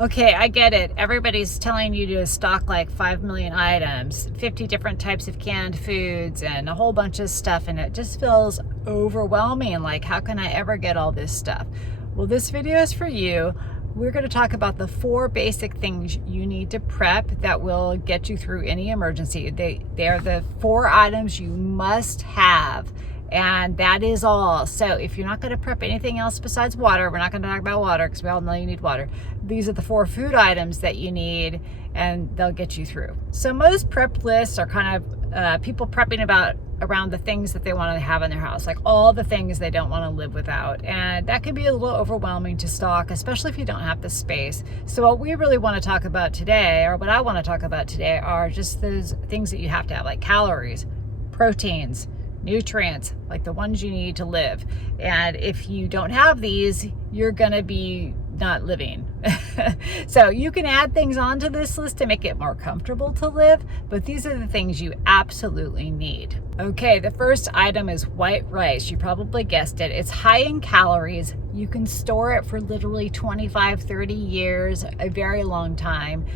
Okay, I get it. Everybody's telling you to stock like 5 million items, 50 different types of canned foods, and a whole bunch of stuff, and it just feels overwhelming. Like, how can I ever get all this stuff? Well, this video is for you. We're going to talk about the 4 basic things you need to prep that will get you through any emergency. They are the 4 items you must have. And that is all. So if you're not going to prep anything else besides water, we're not going to talk about water because we all know you need water. These are the 4 food items that you need, and they'll get you through. So most prep lists are kind of people prepping around the things that they want to have in their house, like all the things they don't want to live without. And that can be a little overwhelming to stock, especially if you don't have the space. So what we really want to talk about today, or what I want to talk about today, are just those things that you have to have, like calories, proteins, nutrients, like the ones you need to live. And if you don't have these, you're gonna be not living. So you can add things onto this list to make it more comfortable to live, but these are the things you absolutely need. Okay, the first item is white rice. You probably guessed it. It's high in calories. You can store it for literally 25, 30 years, a very long time,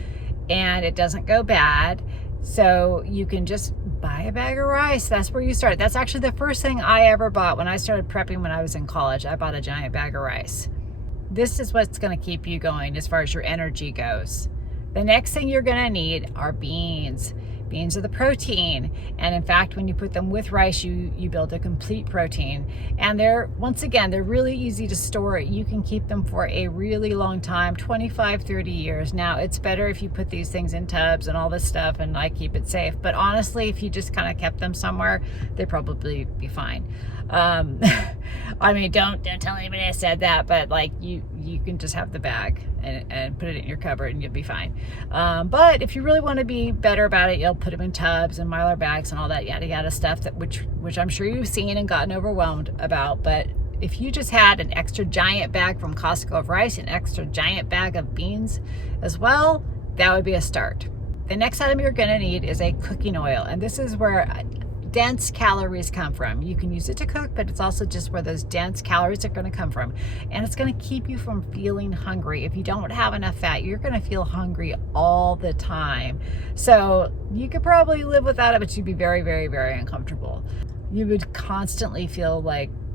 and it doesn't go bad. So you can just buy a bag of rice. That's where you start. That's actually the first thing I ever bought when I started prepping when I was in college. I bought a giant bag of rice. This is what's going to keep you going as far as your energy goes. The next thing you're going to need are beans. Beans are the protein, and in fact, when you put them with rice, you build a complete protein. And they're really easy to store. You can keep them for a really long time, 25, 30 years. Now, it's better if you put these things in tubs and all this stuff, and I keep it safe. But honestly, if you just kind of kept them somewhere, they'd probably be fine. I mean, don't tell anybody I said that, but like you can just have the bag and put it in your cupboard and you'll be fine. But if you really want to be better about it, you'll put them in tubs and Mylar bags and all that yada yada stuff that which I'm sure you've seen and gotten overwhelmed about. But if you just had an extra giant bag from Costco of rice, an extra giant bag of beans as well, that would be a start. The next item you're going to need is a cooking oil, and this is where dense calories come from. You can use it to cook, but it's also just where those dense calories are going to come from. And it's going to keep you from feeling hungry. If you don't have enough fat, you're going to feel hungry all the time. So you could probably live without it, but you'd be very, very, very uncomfortable. You would constantly feel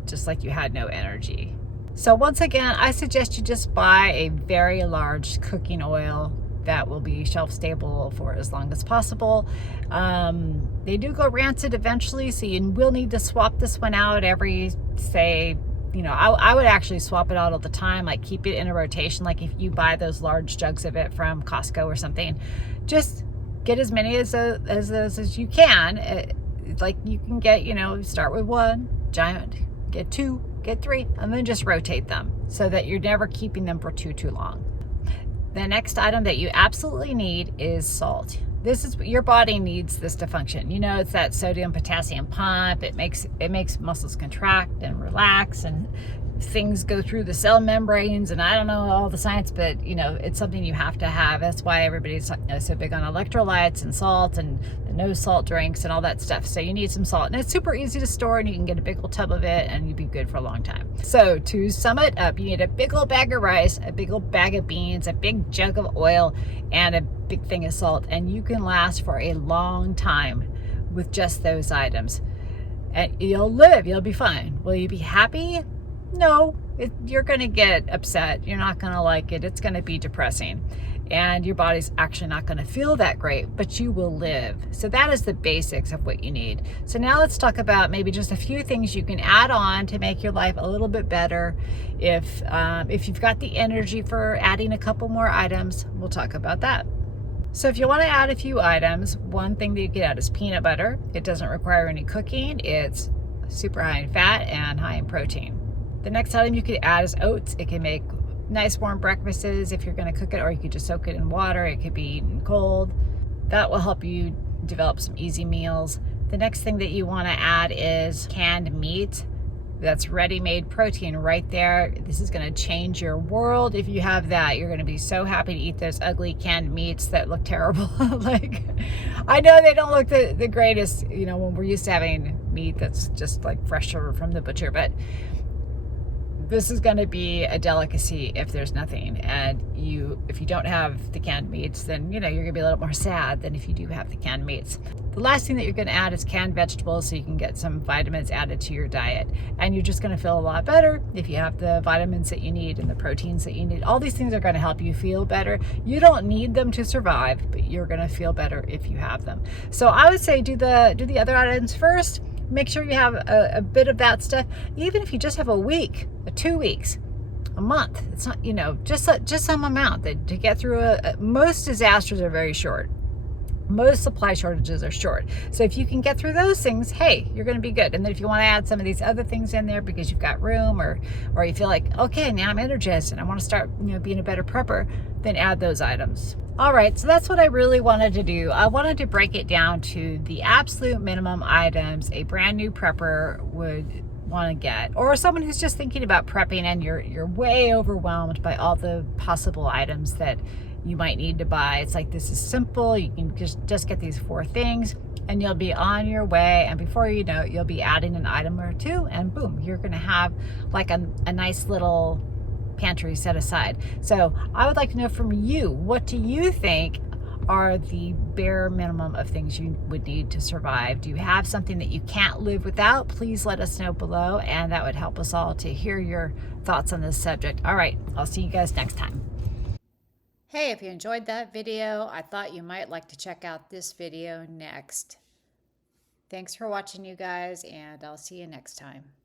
just like you had no energy. So once again, I suggest you just buy a very large cooking oil that will be shelf stable for as long as possible. They do go rancid eventually, so you will need to swap this one out every, say, I would actually swap it out all the time, like keep it in a rotation. Like if you buy those large jugs of it from Costco or something, just get as many as those as you can. Like you can get, start with 1 giant, get 2, get 3, and then just rotate them so that you're never keeping them for too long. The next item that you absolutely need is salt. This is your body needs this to function. It's that sodium potassium pump. It makes muscles contract and relax, and things go through the cell membranes, and I don't know all the science, but it's something you have to have. That's why everybody's so big on electrolytes and salt and the no salt drinks and all that stuff. So you need some salt, and it's super easy to store, and you can get a big old tub of it and you'd be good for a long time. So to sum it up, you need a big old bag of rice, a big old bag of beans, a big jug of oil, and a big thing of salt, and you can last for a long time with just those items. And you'll be fine. Will you be happy? No, you're going to get upset. You're not going to like it. It's going to be depressing. And your body's actually not going to feel that great, but you will live. So that is the basics of what you need. So now let's talk about maybe just a few things you can add on to make your life a little bit better. If you've got the energy for adding a couple more items, we'll talk about that. So if you want to add a few items, one thing that you can add is peanut butter. It doesn't require any cooking. It's super high in fat and high in protein. The next item you could add is oats. It can make nice warm breakfasts if you're going to cook it, or you could just soak it in water. It could be eaten cold. That will help you develop some easy meals. The next thing that you want to add is canned meat. That's ready-made protein right there. This is going to change your world. If you have that, you're going to be so happy to eat those ugly canned meats that look terrible. I know they don't look the greatest, when we're used to having meat that's just like fresher from the butcher, but this is going to be a delicacy if there's nothing. And if you don't have the canned meats, then you're going to be a little more sad than if you do have the canned meats. The last thing that you're going to add is canned vegetables, so you can get some vitamins added to your diet. And you're just going to feel a lot better if you have the vitamins that you need and the proteins that you need. All these things are going to help you feel better. You don't need them to survive, but you're going to feel better if you have them. So I would say do the other items first. Make sure you have a bit of that stuff. Even if you just have a week, 2 weeks, a month, it's not, just some amount that to get through. Most disasters are very short. Most supply shortages are short. So if you can get through those things, hey, you're going to be good. And then if you want to add some of these other things in there because you've got room, or you feel like, okay, now I'm energized and I want to start, being a better prepper, then add those items. All right, so that's what I really wanted to do. I wanted to break it down to the absolute minimum items a brand new prepper would want to get, or someone who's just thinking about prepping and you're way overwhelmed by all the possible items that you might need to buy. It's like, this is simple. You can just get these 4 things and you'll be on your way. And before you know it, you'll be adding an item or 2 and boom, you're going to have like a nice little pantry set aside. So I would like to know from you, what do you think are the bare minimum of things you would need to survive? Do you have something that you can't live without? Please let us know below, and that would help us all to hear your thoughts on this subject. All right, I'll see you guys next time. Hey, if you enjoyed that video, I thought you might like to check out this video next. Thanks for watching, you guys, and I'll see you next time.